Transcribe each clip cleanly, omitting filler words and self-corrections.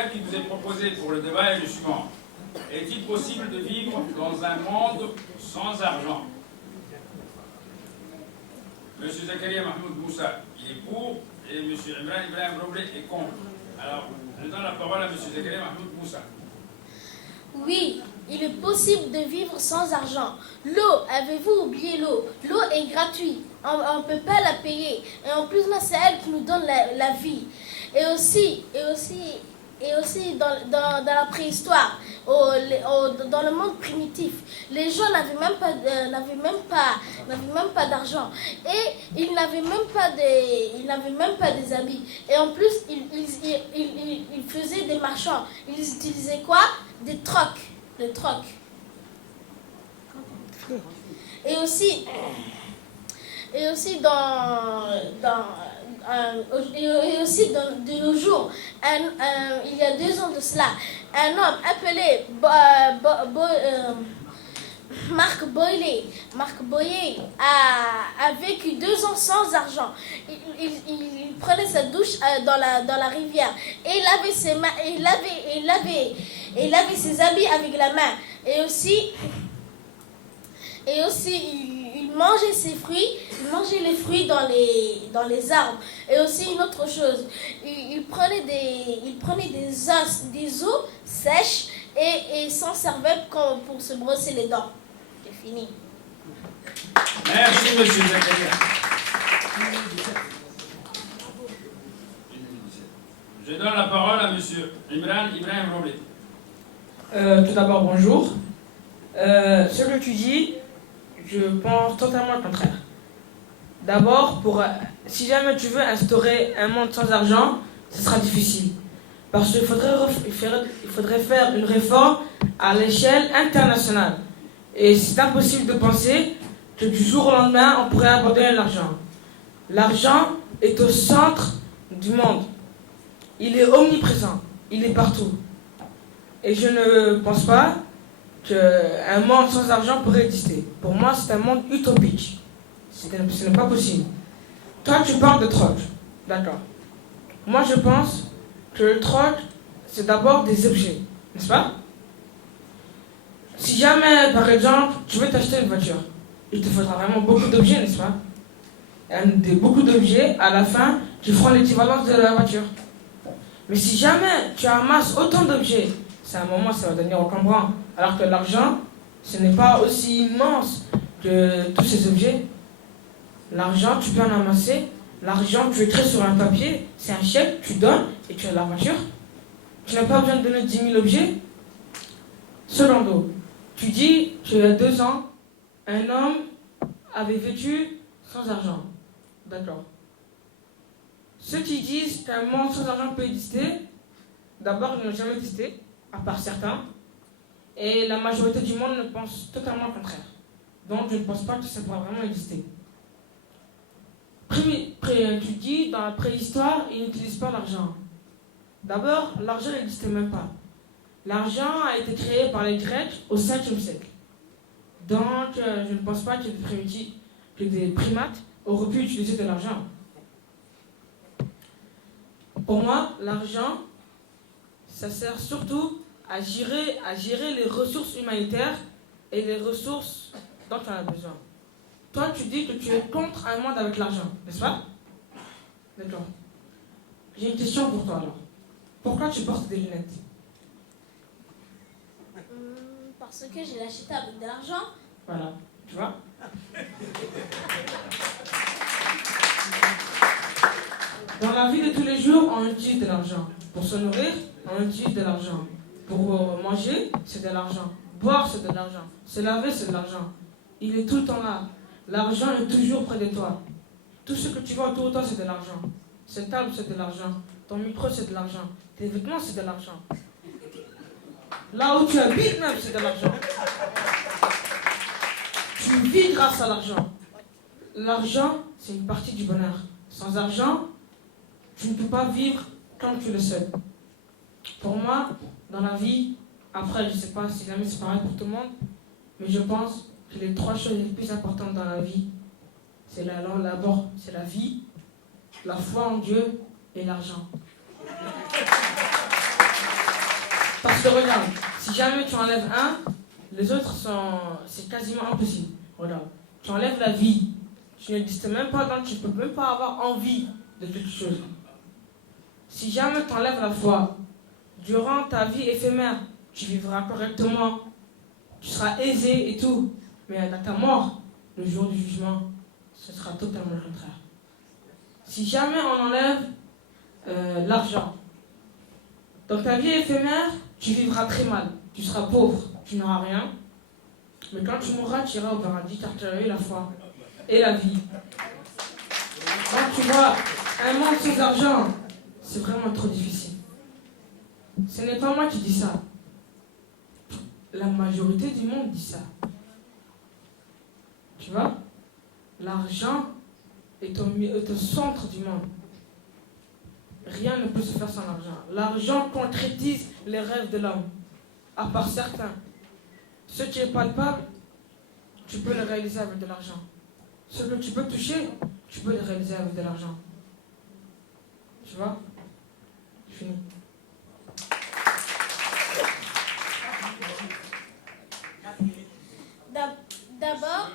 thème qui vous est proposé pour le débat est le suivant. Est-il possible de vivre dans un monde sans argent? Monsieur Zakaria Mahmoud Moussa, il est pour, et Monsieur Imran Ibrahim Roblé est contre. Alors, je donne la parole à Monsieur Zakaria Mahmoud Moussa. Oui, il est possible de vivre sans argent. L'eau, avez-vous oublié l'eau? L'eau est gratuite, on ne peut pas la payer. Et en plus, c'est elle qui nous donne la vie. Et aussi dans la préhistoire, dans le monde primitif, les gens n'avaient même pas d'argent. Et ils n'avaient même pas des habits. Et en plus, ils faisaient des marchands. Ils utilisaient quoi? Des trocs. Et aussi de nos jours, il y a 2 ans de cela, un homme appelé Marc Boyer a vécu 2 ans sans argent. Il prenait sa douche dans la rivière et il lavait ses mains, il lavait ses habits avec la main. Et aussi il mangeait ses fruits, il mangeait les fruits dans les arbres. Et aussi une autre chose, il prenait des os sèches et s'en servait pour se brosser les dents. C'est fini. Merci, Monsieur Zakaria. Je donne la parole à Monsieur Imran Ibrahim Roblé. Tout d'abord, bonjour. Ce que tu dis, je pense totalement le contraire. D'abord, si jamais tu veux instaurer un monde sans argent, ce sera difficile. Parce qu'il faudrait faire une réforme à l'échelle internationale. Et c'est impossible de penser que du jour au lendemain, on pourrait abandonner l'argent. L'argent est au centre du monde. Il est omniprésent. Il est partout. Et je ne pense pas qu'un monde sans argent pourrait exister. Pour moi, c'est un monde utopique. Ce n'est pas possible. Toi, tu parles de troc. D'accord. Moi, je pense que le troc, c'est d'abord des objets. N'est-ce pas? Si jamais, par exemple, tu veux t'acheter une voiture, il te faudra vraiment beaucoup d'objets, n'est-ce pas? Beaucoup d'objets, à la fin, qui feront l'équivalence de la voiture. Mais si jamais tu amasses autant d'objets, c'est à un moment, ça va devenir encombrant. Alors que l'argent, ce n'est pas aussi immense que tous ces objets. L'argent, tu peux en amasser. L'argent, tu écris sur un papier, c'est un chèque, tu donnes et tu as la voiture. Tu n'as pas besoin de donner 10 000 objets. Secondo, tu dis qu'il y a 2 ans, un homme avait vécu sans argent. D'accord. Ceux qui disent qu'un monde sans argent peut exister, d'abord, ils n'ont jamais existé, à part certains. Et la majorité du monde ne pense totalement le contraire. Donc, je ne pense pas que ça pourra vraiment exister. Tu dis, dans la préhistoire, ils n'utilisent pas l'argent. D'abord, l'argent n'existait même pas. L'argent a été créé par les Grecs au 5e siècle. Donc, je ne pense pas que des primates auraient pu utiliser de l'argent. Pour moi, l'argent, ça sert surtout à gérer les ressources humanitaires et les ressources dont on a besoin. Toi, tu dis que tu es contre un monde avec l'argent, n'est-ce pas? D'accord. J'ai une question pour toi alors. Pourquoi tu portes des lunettes? Parce que j'ai acheté avec de l'argent. Voilà, tu vois? Dans la vie de tous les jours, on utilise de l'argent. Pour se nourrir, on utilise de l'argent. Pour manger, c'est de l'argent. Boire, c'est de l'argent. Se laver, c'est de l'argent. Il est tout le temps là. L'argent est toujours près de toi. Tout ce que tu vois autour de toi, c'est de l'argent. Cette table, c'est de l'argent. Ton micro, c'est de l'argent. Tes vêtements, c'est de l'argent. Là où tu habites même, c'est de l'argent. Tu vis grâce à l'argent. L'argent, c'est une partie du bonheur. Sans argent, tu ne peux pas vivre comme tu le sais. Pour moi, dans la vie, après, je ne sais pas si jamais c'est pareil pour tout le monde, mais je pense que les 3 choses les plus importantes dans la vie, c'est d'abord, c'est la vie, la foi en Dieu et l'argent. Parce que regarde, si jamais tu enlèves un, les autres c'est quasiment impossible. Regarde, tu enlèves la vie. Tu n'existes même pas tu ne peux même pas avoir envie de quelque chose. Si jamais tu enlèves la foi, durant ta vie éphémère, tu vivras correctement, tu seras aisé et tout. Mais à ta mort, le jour du jugement, ce sera totalement le contraire. Si jamais on enlève l'argent, dans ta vie éphémère, tu vivras très mal. Tu seras pauvre, tu n'auras rien. Mais quand tu mourras, tu iras au paradis car tu as eu la foi et la vie. Quand tu vois un monde sans argent, c'est vraiment trop difficile. Ce n'est pas moi qui dis ça. La majorité du monde dit ça. Tu vois? L'argent est au centre du monde. Rien ne peut se faire sans l'argent. L'argent concrétise les rêves de l'homme, à part certains. Ce qui est palpable, tu peux le réaliser avec de l'argent. Ce que tu peux toucher, tu peux le réaliser avec de l'argent. Tu vois? Fini. D'abord,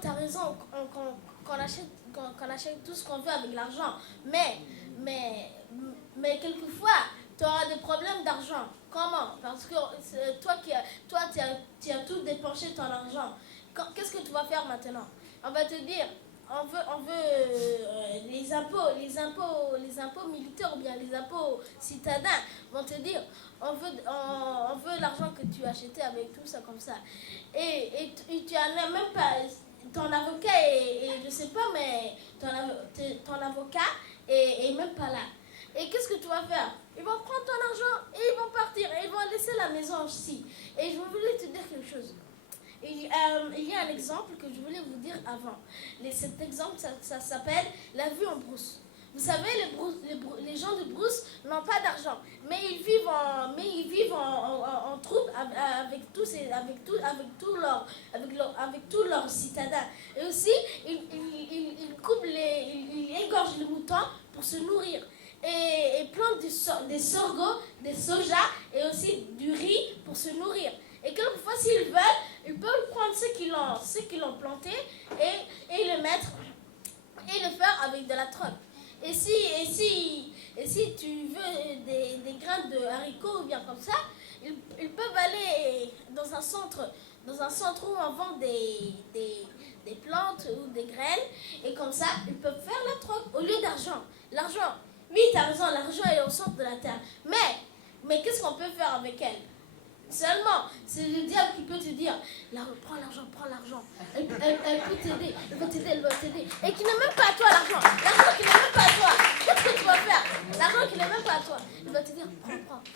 tu as raison qu'on achète tout ce qu'on veut avec l'argent. Mais quelquefois, tu auras des problèmes d'argent. Comment? Parce que toi, tu as tout dépensé ton argent. Qu'est-ce que tu vas faire maintenant? On va te dire, on veut les impôts militaires ou bien les impôts citadins vont te dire, on veut l'argent que tu as acheté avec tout ça comme ça. Et tu n'en as même pas. Ton avocat est je sais pas, mais ton avocat est même pas là. Et qu'est-ce que tu vas faire? Ils vont prendre ton argent et ils vont partir. Et ils vont laisser la maison aussi. Et je voulais te dire quelque chose. Il y a un exemple que je voulais vous dire avant. Cet exemple, ça s'appelle la vie en brousse. Vous savez, les gens de brousse n'ont pas d'argent, mais ils vivent en troupe avec tous leurs citadins. Et aussi, ils égorgent les moutons pour se nourrir. Et plantent des sorgho, des soja et aussi du riz pour se nourrir. Et quelquefois, s'ils veulent, ils peuvent prendre ce qu'ils ont planté et le mettre et le faire avec de la troque. Et si tu veux des graines de haricots ou bien comme ça, ils peuvent aller dans un centre où on vend des plantes ou des graines. Et comme ça, ils peuvent faire la troque au lieu d'argent. L'argent, oui, tu as raison, l'argent est au centre de la terre. Mais qu'est-ce qu'on peut faire avec elle? Seulement, c'est le diable qui peut te dire, prends l'argent. Elle peut t'aider, elle va t'aider. Et qui n'est même pas à toi l'argent. L'argent qui n'est même pas à toi. Qu'est-ce que tu vas faire? L'argent qui n'est même pas à toi. Il va te dire,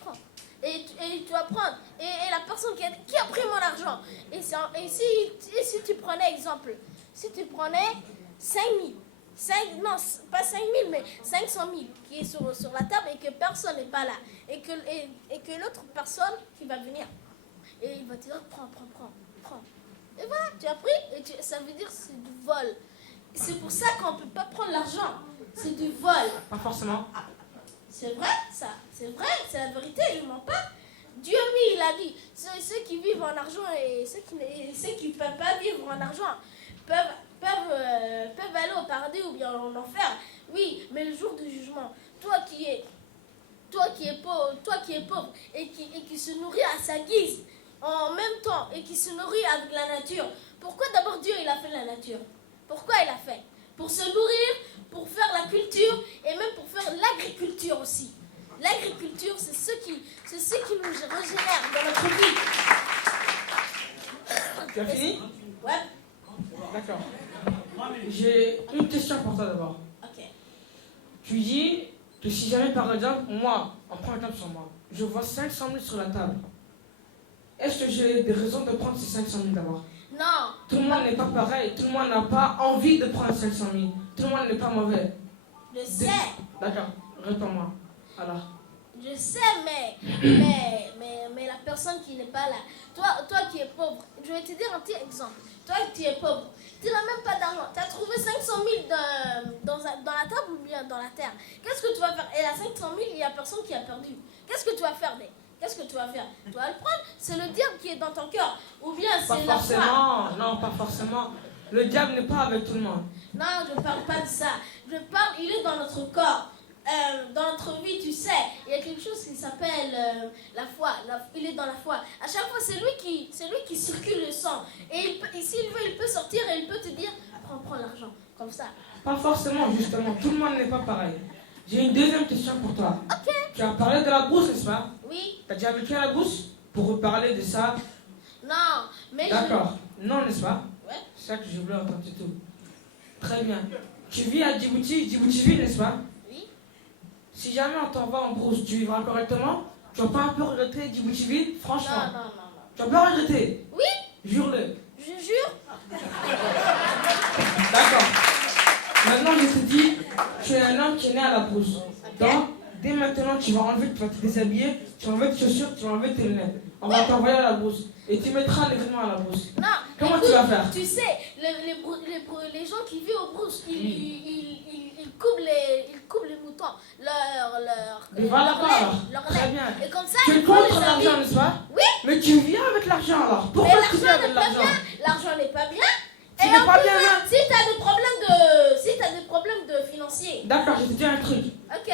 prends. Et tu vas prendre. Et la personne qui a pris mon argent. Et si tu prenais exemple, si tu prenais 5 000. Non, pas 5 000, mais 500 000 qui est sur la table et que personne n'est pas là. Et que l'autre personne qui va venir. Et il va te dire, prends. Et voilà, tu as pris, et ça veut dire que c'est du vol. C'est pour ça qu'on ne peut pas prendre l'argent. C'est du vol. Pas forcément. C'est vrai, ça. C'est vrai, c'est la vérité, je ne mens pas. Dieu, lui, il a dit, ceux qui vivent en argent et ceux qui ne peuvent pas vivre en argent peuvent aller au paradis ou bien en enfer. Oui, mais le jour du jugement, toi qui es pauvre et qui se nourrit à sa guise en même temps et qui se nourrit avec la nature, pourquoi d'abord Dieu il a fait la nature? Pourquoi il a fait? Pour se nourrir, pour faire la culture et même pour faire l'agriculture aussi. L'agriculture, c'est ce qui nous régénère dans notre vie. Tu as fini? Ouais. D'accord. J'ai une question pour toi d'abord. Ok. Tu dis que si jamais par exemple, moi, on prend un exemple sur moi, je vois 500 000 sur la table. Est-ce que j'ai des raisons de prendre ces 500 000 d'abord? Non. Tout le monde n'est pas pareil, tout le monde n'a pas envie de prendre 500 000. Tout le monde n'est pas mauvais. Je sais. D'accord, réponds-moi. Alors. Je sais, mais la personne qui n'est pas là, toi qui es pauvre, je vais te dire un petit exemple. toi tu es pauvre, tu n'as même pas d'argent, tu as trouvé 500 000 dans la table ou bien dans la terre. Qu'est-ce que tu vas faire? Et à 500 000, il n'y a personne qui a perdu. Qu'est-ce que tu vas faire? Qu'est-ce que tu vas faire? Tu vas le prendre, c'est le diable qui est dans ton cœur. Ou bien c'est la foi. Non, pas forcément. Le diable n'est pas avec tout le monde. Non, je ne parle pas de ça. Je parle, il est dans notre corps. Dans notre vie, tu sais, il y a quelque chose qui s'appelle la foi. Il est dans la foi. À chaque fois, c'est lui qui circule le sang. Et s'il veut, il peut sortir et il peut te dire, prends l'argent, comme ça. Pas forcément, justement. Tout le monde n'est pas pareil. J'ai une deuxième question pour toi. Ok. Tu as parlé de la brousse, n'est-ce pas? Oui. Tu as déjà vécu à la brousse pour parler de ça? Non, mais D'accord. Non, n'est-ce pas? Ouais. C'est ça que je voulais entendre du tout. Très bien. Tu vis à Djibouti-Ville, n'est-ce pas? Oui. Si jamais on t'envoie en brousse, tu vivras correctement? Tu vas pas un peu regretter Djibouti-Ville? Franchement. Non. Tu vas pas regretter? Oui. Jure-le. Je jure. D'accord. Maintenant, je te dis, tu es un homme qui est né à la brousse. Donc, dès maintenant, tu vas te déshabiller, tu vas enlever tes chaussures, tu vas enlever tes lunettes. On va t'envoyer à la brousse. Et tu mettras les vêtements à la brousse. Non. Comment écoute, tu vas faire? Tu sais, les gens qui vivent aux brousses, ils coupent les moutons, leur Et voilà pas alors. leur Très lait. bien. Et comme ça, Tu es ils font contre les l'argent, habits. n'est-ce pas? Oui. Mais tu viens avec l'argent alors. Mais Pourquoi tu viens l'argent avec n'est pas l'argent? bien. L'argent n'est pas bien. Tu Et n'es en pas plus, bien là. si tu as des problèmes de financiers. D'accord, je te dis un truc. Ok.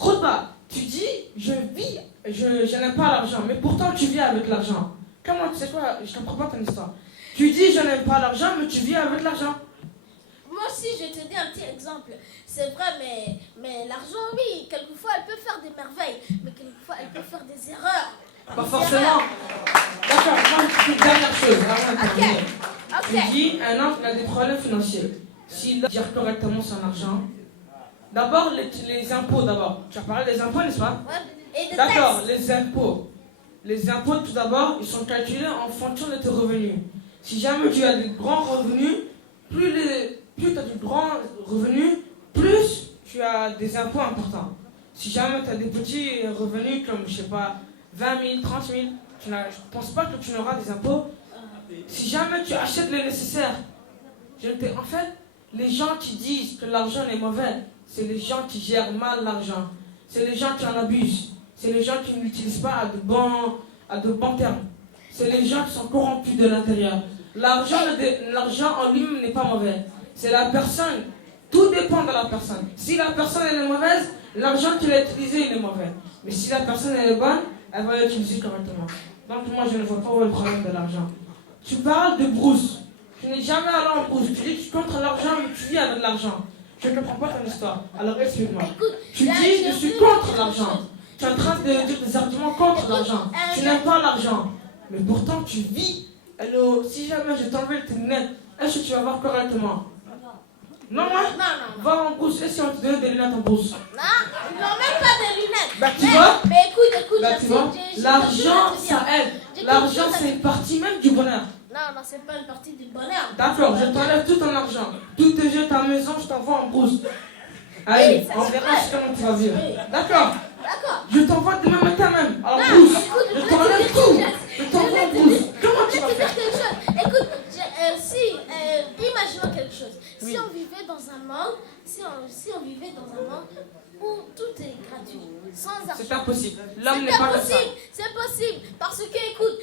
Khotba, tu dis, je n'aime pas l'argent, mais pourtant tu vis avec l'argent. Comment, tu sais quoi, je ne comprends pas ton histoire. Tu dis, je n'aime pas l'argent, mais tu vis avec l'argent. Moi aussi, je te dis un petit exemple. C'est vrai, mais l'argent, oui, quelquefois, elle peut faire des merveilles, mais quelquefois, elle peut faire des erreurs. Pas Des forcément. erreurs. D'accord, moi, je dis une dernière chose, avant de Ok. terminer. Tu Ok. dis, un homme qui a des problèmes financiers, s'il gère correctement son argent, d'abord, les impôts, d'abord. Tu as parlé des impôts, n'est-ce pas? Ouais. Et des D'accord, taxes. les impôts. Les impôts, tout d'abord, ils sont calculés en fonction de tes revenus. Si jamais tu as des grands revenus, plus tu as de grands revenus, plus tu as des impôts importants. Si jamais tu as des petits revenus comme, je sais pas, 20 000, 30 000, je ne pense pas que tu n'auras des impôts. Si jamais tu achètes le nécessaire, en fait, les gens qui disent que l'argent est mauvais, c'est les gens qui gèrent mal l'argent. C'est les gens qui en abusent. C'est les gens qui ne l'utilisent pas à de bons termes. C'est les gens qui sont corrompus de l'intérieur. L'argent en lui-même n'est pas mauvais. C'est la personne. Tout dépend de la personne. Si la personne elle est mauvaise, l'argent qu'il a utilisé il est mauvais. Mais si la personne elle est bonne, elle va l'utiliser correctement. Donc moi je ne vois pas où est le problème de l'argent. Tu parles de brousse. Tu n'es jamais allé en brousse. Tu dis que tu es contre l'argent mais tu vis avec l'argent. Je ne comprends pas ton histoire. Alors explique-moi. Écoute, Tu là, dis je je suis veux contre dire l'argent. quelque chose. Tu es en train de dire des arguments contre l'argent. Tu n'aimes pas l'argent. Mais pourtant tu vis. Alors si jamais je t'enlève tes lunettes, est-ce que tu vas voir correctement? Non, moi? Non. Va en brousse. Et si on te donne des lunettes en brousse? Non, ils n'ont même pas de lunettes. Bah tu vois? Mais écoute, Bah tu vois? L'argent j'ai ça aide. L'argent c'est une partie même du bonheur. Non, c'est pas une partie du bonheur. D'accord, je t'enlève tout ton argent. Tous tes jeux, ta maison, je t'envoie en brousse. Allez, Oui, ça on se verra fait. comment tu vas vivre. Oui. D'accord? D'accord. Je t'envoie demain matin même. Alors Non, brousse. écoute, Je t'enlève tout. Je t'envoie en brousse. Comment tu Je vas vais te dire faire? quelque chose. Écoute, imaginons quelque chose. Si Oui. on vivait dans un monde, si on vivait dans un monde où tout est gratuit, sans argent. C'est impossible. L'homme n'est C'est pas comme ça. impossible, c'est possible. Parce que, écoute,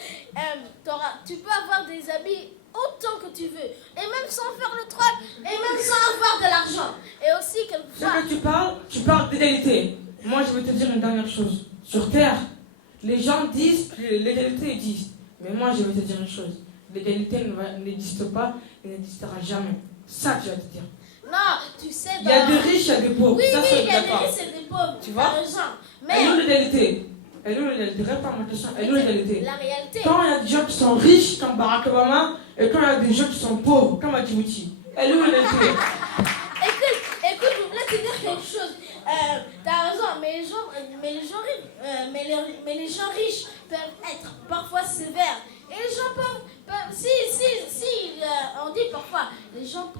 tu peux avoir des habits autant que tu veux. Et même sans faire le troc, et même sans avoir de l'argent. Et aussi, Ce quelquefois. que tu parles d'égalité. Moi, je vais te dire une dernière chose. Sur Terre, les gens disent que l'égalité existe. Mais moi, je vais te dire une chose. L'égalité n'existe pas et n'existera jamais. Ça, je vais te dire. Non, tu sais. Il y a des riches, il y a des pauvres. Oui, ça, oui, c'est il y a des d'accord. riches et des pauvres. Tu vois? T'as raison. Elle est où Mais l'égalité? Elle est où l'égalité? Réponds à ma question. Elle est où l'égalité? la réalité. Quand il y a des gens qui sont riches, comme Barack Obama, et quand il y a des gens qui sont pauvres, comme à Djibouti, elle est où l'égalité? Écoute, je voulais te dire quelque chose. T'as raison, mais les gens riches peuvent être parfois sévères. Et les gens pauvres peuvent, on dit parfois, les gens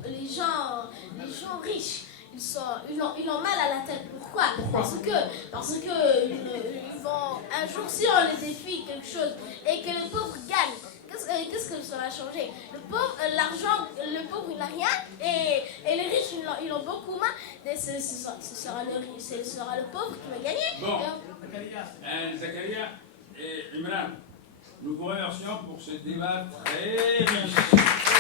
riches, ils ont mal à la tête. Pourquoi? Parce que ils vont, un jour, si on les défie quelque chose et que les pauvres gagnent, qu'est-ce que ça va changer? Le pauvre, l'argent, le pauvre il n'a rien et les riches ils ont beaucoup moins. Ce sera le pauvre qui va gagner. Bon, Zakaria et Imran, nous vous remercions pour ce débat très riche.